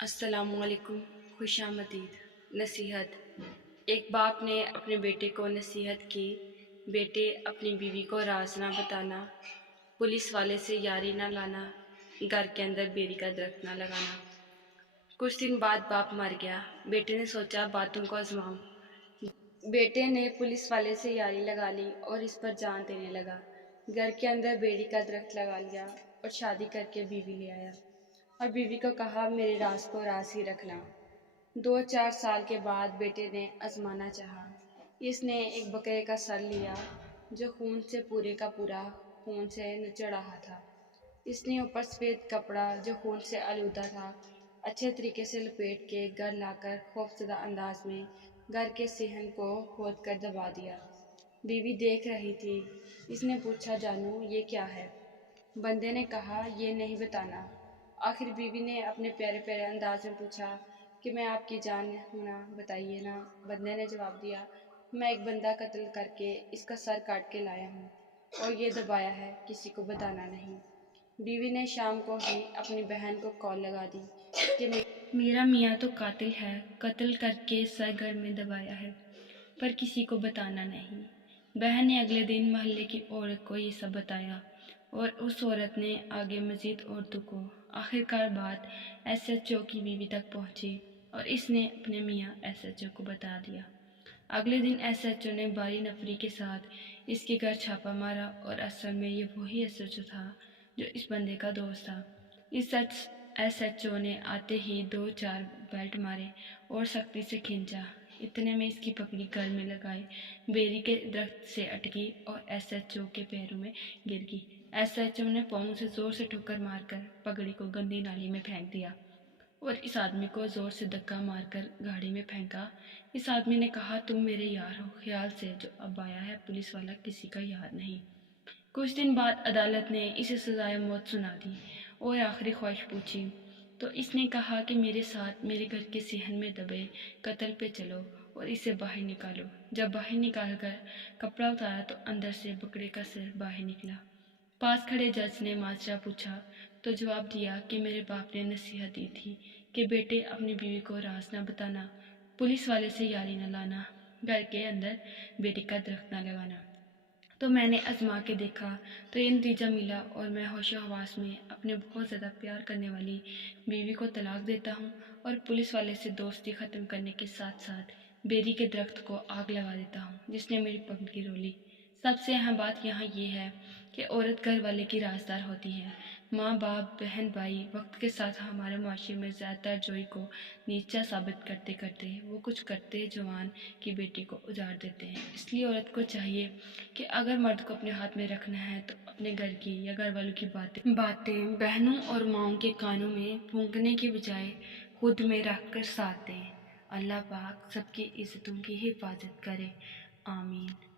السلام علیکم، خوش آمدید۔ نصیحت۔ ایک باپ نے اپنے بیٹے کو نصیحت کی، بیٹے اپنی بیوی کو راز نہ بتانا، پولیس والے سے یاری نہ لانا، گھر کے اندر بیری کا درخت نہ لگانا۔ کچھ دن بعد باپ مر گیا۔ بیٹے نے سوچا باتوں کو آزماؤں۔ بیٹے نے پولیس والے سے یاری لگا لی اور اس پر جان دینے لگا۔ گھر کے اندر بیری کا درخت لگا لیا اور شادی کر کے بیوی لے آیا اور بیوی کو کہا میرے راز کو راز ہی رکھنا۔ 2-4 سال کے بعد بیٹے نے آزمانا چاہا۔ اس نے ایک بکرے کا سر لیا جو خون سے پورے کا پورا خون سے نچڑ رہا تھا۔ اس نے اوپر سفید کپڑا جو خون سے آلودہ تھا اچھے طریقے سے لپیٹ کے گھر لا کر خوفزدہ انداز میں گھر کے صحن کو کھود کر دبا دیا۔ بیوی دیکھ رہی تھی۔ اس نے پوچھا جانو یہ کیا ہے؟ بندے نے کہا یہ نہیں بتانا۔ آخر بیوی نے اپنے پیارے پیارے انداز میں پوچھا کہ میں آپ کی جان ہوں نا، بتائیے نا۔ بندے نے جواب دیا میں ایک بندہ قتل کر کے اس کا سر کاٹ کے لایا ہوں اور یہ دبایا ہے، کسی کو بتانا نہیں۔ بیوی نے شام کو ہی اپنی بہن کو کال لگا دی کہ میرا میاں تو قاتل ہے، قتل کر کے سر گھر میں دبایا ہے، پر کسی کو بتانا نہیں۔ بہن نے اگلے دن محلے کی عورت کو یہ سب بتایا اور اس عورت نے آگے مزید عورتوں کو۔ آخر کار بات SHO کی بیوی تک پہنچی اور اس نے اپنے میاں SHO کو بتا دیا۔ اگلے دن SHO نے باری نفری کے ساتھ اس کے گھر چھاپا مارا اور اصل میں یہ وہی SHO تھا جو اس بندے کا دوست تھا۔ اس SHO نے آتے ہی 2-4 بیلٹ مارے اور سختی سے کھینچا۔ اتنے میں اس کی پگڑی گل میں لگائے بیری کے درخت سے اٹکی اور SHO کے پیروں میں گر گئی۔ SHO نے پاؤں سے زور سے ٹھوکر مار کر پگڑی کو گندی نالی میں پھینک دیا اور اس آدمی کو زور سے دھکا مار کر گاڑی میں پھینکا۔ اس آدمی نے کہا تم میرے یار ہو، خیال سے جو اب آیا ہے پولیس والا کسی کا یار نہیں۔ کچھ دن بعد عدالت نے اسے سزائے موت سنا دی اور آخری خواہش پوچھی تو اس نے کہا کہ میرے ساتھ میرے گھر کے صحن میں دبے قتل پہ چلو اور اسے باہر نکالو۔ جب باہر نکال کر کپڑا اتارا تو اندر سے بکرے کا سر باہر نکلا۔ پاس کھڑے جج نے ماجرا پوچھا تو جواب دیا کہ میرے باپ نے نصیحت دی تھی کہ بیٹے اپنی بیوی کو راز نہ بتانا، پولیس والے سے یاری نہ لانا، گھر کے اندر بیری کا درخت نہ لگانا۔ تو میں نے آزما کے دیکھا تو یہ نتیجہ ملا اور میں ہوش و حواس میں اپنے بہت زیادہ پیار کرنے والی بیوی کو طلاق دیتا ہوں اور پولیس والے سے دوستی ختم کرنے کے ساتھ ساتھ بیری کے درخت کو آگ لگا دیتا ہوں جس نے میری پگڑی رو لی۔ سب سے اہم بات یہاں یہ ہے کہ عورت گھر والے کی رازدار ہوتی ہے۔ ماں باپ بہن بھائی وقت کے ساتھ ہمارے معاشرے میں زیادہ تر جوئی کو نیچا ثابت کرتے کرتے وہ کچھ کرتے جوان کی بیٹی کو اجاڑ دیتے ہیں۔ اس لیے عورت کو چاہیے کہ اگر مرد کو اپنے ہاتھ میں رکھنا ہے تو اپنے گھر کی یا گھر والوں کی باتیں بہنوں اور ماؤں کے کانوں میں پھونکنے کی بجائے خود میں رکھ کر ساتھ دیں۔ اللہ پاک سب کی عزتوں کی حفاظت کرے، آمین۔